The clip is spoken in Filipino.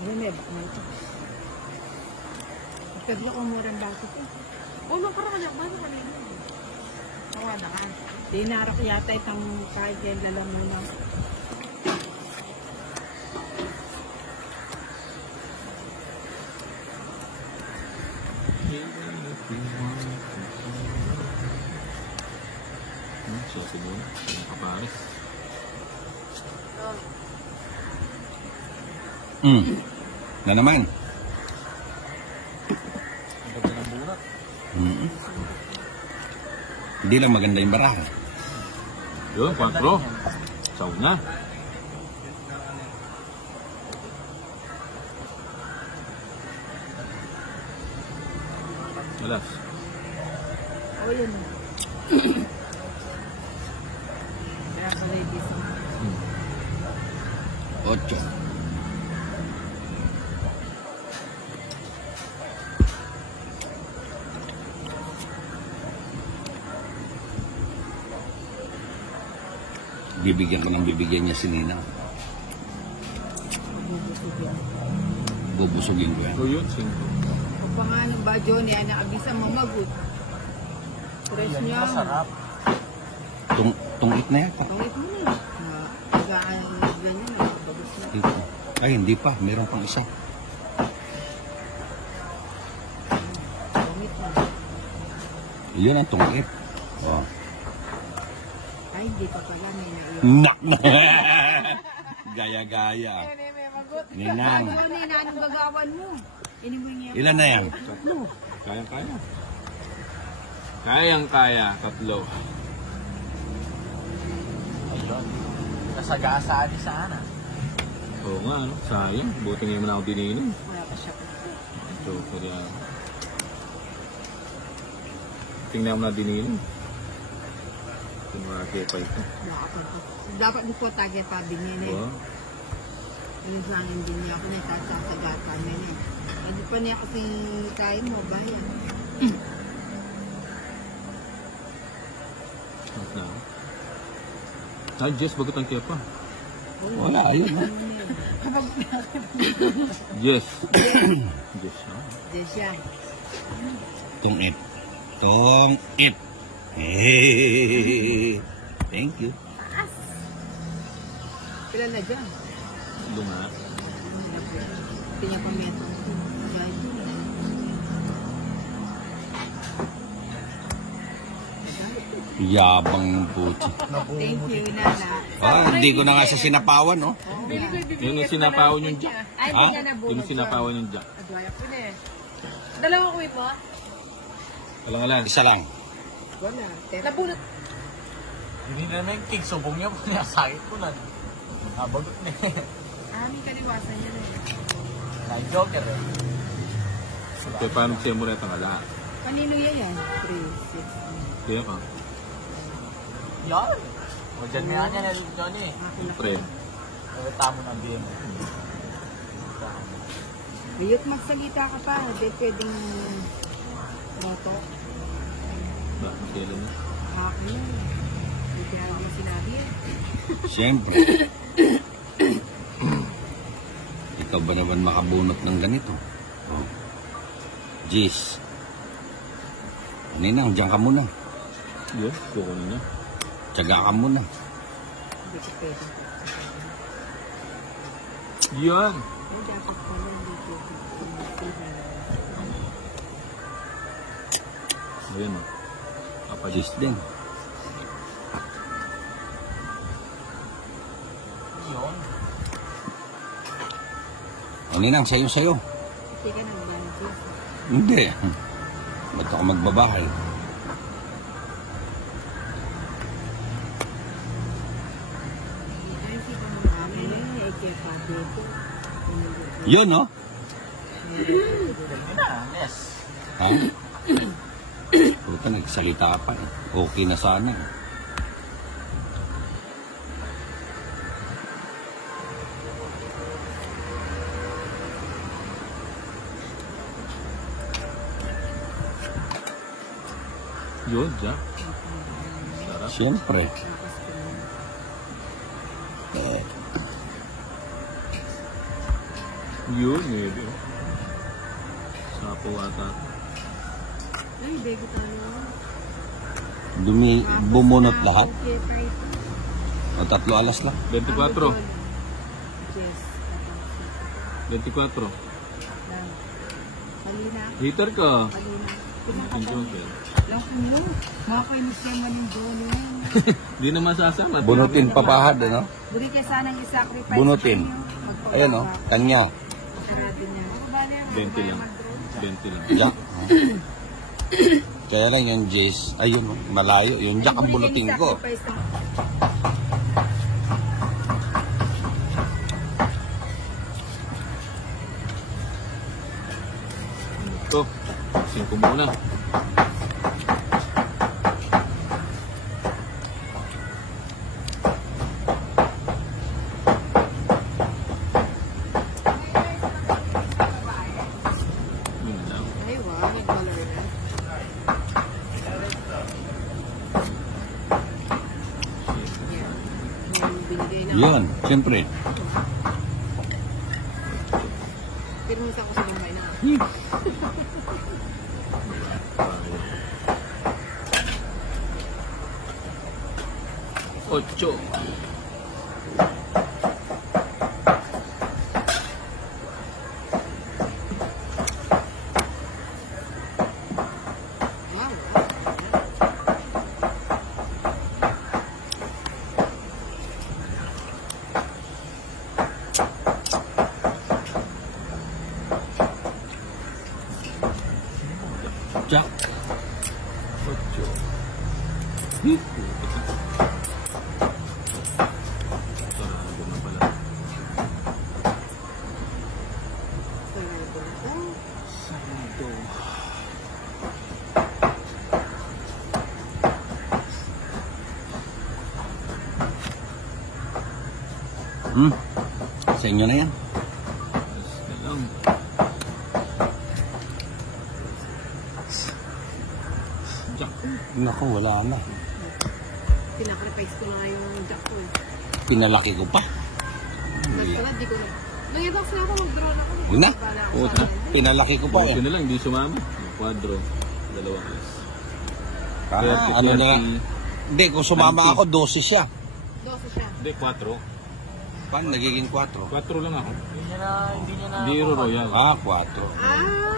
Ayun, may bak na ito. Pwede ko murang baso ko. Ulo ka rin kanya. Baso ka rin. Tawa na ka. Di narak yata itang kahit yan lalam muna. Siya siguro. Siya kapares. Na naman. Ang ganda ng burak. Hindi lang maganda yung baraha. Yun, 4. Saw na. Alas. O, yun. Kaya pala yung bisa. 8. Bibigyan ko ng bibigyan niya si Ninang. Bubusugin ko yan. So yun, 5. Kung pa nga ng ba, Johnny, ay nakabisa mamagot. Fresh niya. Masarap. Tungit na yata. Tungit mo na. Nagaan ganyan. Bagos na. Dito. Ay, hindi pa. Meron pang isa. Tungit na. Yun ang tungit. Oh. Ay, hindi pa pala. May naiyak. Nak na. Gaya-gaya. May magot. Ninang. Johnny, na anong gagawan mo? Ilan na yan? Kayang-kaya. Kayang-kaya. 3. Ayun. Nasagasa di sana. Oo nga, ano? Sayang. Buti ngayon na ako dininom. Wala pa siya. So, kaya... Tingnan mo na dininom. Tumaki pa ito. Dapat mo po tagay pa binili. Oo. Ano sa akin din niya ako na itasasagatan na niya. Hindi pa niya kasi kaya mo, bayan. Na. Ah, Jess, bagot ang kaya pa. Wala, ayun. Ha? Yes. Yes, no? Diyan siya. Tungit. Tungit. Hey. Thank you. Pila na dyan. Lunga. Pinakameto. Yabang ng puti. Thank you, Nana. Hindi ko na nga sa sinapawan, no? Yun yung sinapawan yung jack. Ay, Ha? hindi ka Yun nabunod. yung sinapawan yung jack. Adwaya ko na eh. Dalawa ko ito. Alang-alang. Isa lang. Wala. Nabunot. Hindi na yung king subong niya po niya. Sakit po na. Nabagot na eh. Aming kaliwasan niya na eh. Na-joker eh. Kaya paano siya mo rin ang ala? Kanino yan? 3, 6. Kaya ka. Yan. O dyan nga niya na Johnny. Friend. Kaya mo ng BM. Biyot magsalita ka pa. Hindi pwedeng moto. Ba, kailan na? Akin yun. Hindi kaya ako sinabi eh. Siyempre. Ikaw ba naman makabunot ng ganito? Oh. Jeez. Ninang, diyan ka muna. Yes, kukunin niya. Tiyaga ka muna. Hindi ko pwede. Yan! Ay, dapat pala hindi ko Ayan o. Jeez din. Yun. O Ninang, sayo-sayo. Hindi ka naman yan. Hindi. Ba't ako magbabahay? Ay, si Pamangkami. Ay, kaya pa dito. Yun, no? Pwede na. Yes. Ha? Puta, nagsalita ka pa. Okay na sana. Yun, Jack. Sarap. Siyempre. Yun, maybe. Sapo ata. Ay, bego tayo. Bumunot lahat. Okay, right. O 3 alas lang. 24. Yes. 24. Malina. Heater ka. Malina. Ang joker. Lang mo. Makakainis naman yung dono yan. Di na masasama. Bunutin papahad, ano? Buri kayo sanang i-sacrifice. Bunutin. Ayan, o. Tanya. Sarado niya. 20 lang. 20 lang. Jack. Kaya lang yung Jace. Ayun, oh, malayo. Yung Jack ang bunutin ko. Ito. 5 muna. Yun lang. Ay, wow. Nag-color na. Yung binigay na. Yun, siyempre. Pero mo sa ako sa Bombay na. Ocho. Wow. Jack. 8. Sarado na pala. Sarado na. Sarado. Sa inyo na yan. Basta lang. Jack. Naku, wala na. Pinacrifice ko na nga yung jack ko eh. Pinalaki ko pa. Nagpala, di ko na. Nangyabox na ako, mag-draw na ako. Huwag na. Bala ako Puta. sa akin. Pinalaki ko pa Buti eh. na lang, hindi sumama. Quadro. 2 alas. Ano na? Hindi, kung sumama ako, 12 siya. 12 siya. Hindi, 4. Paano nagiging 4? 4 lang ako. Hindi niya na Hindi Euro Royal. Ah, 4. Ah!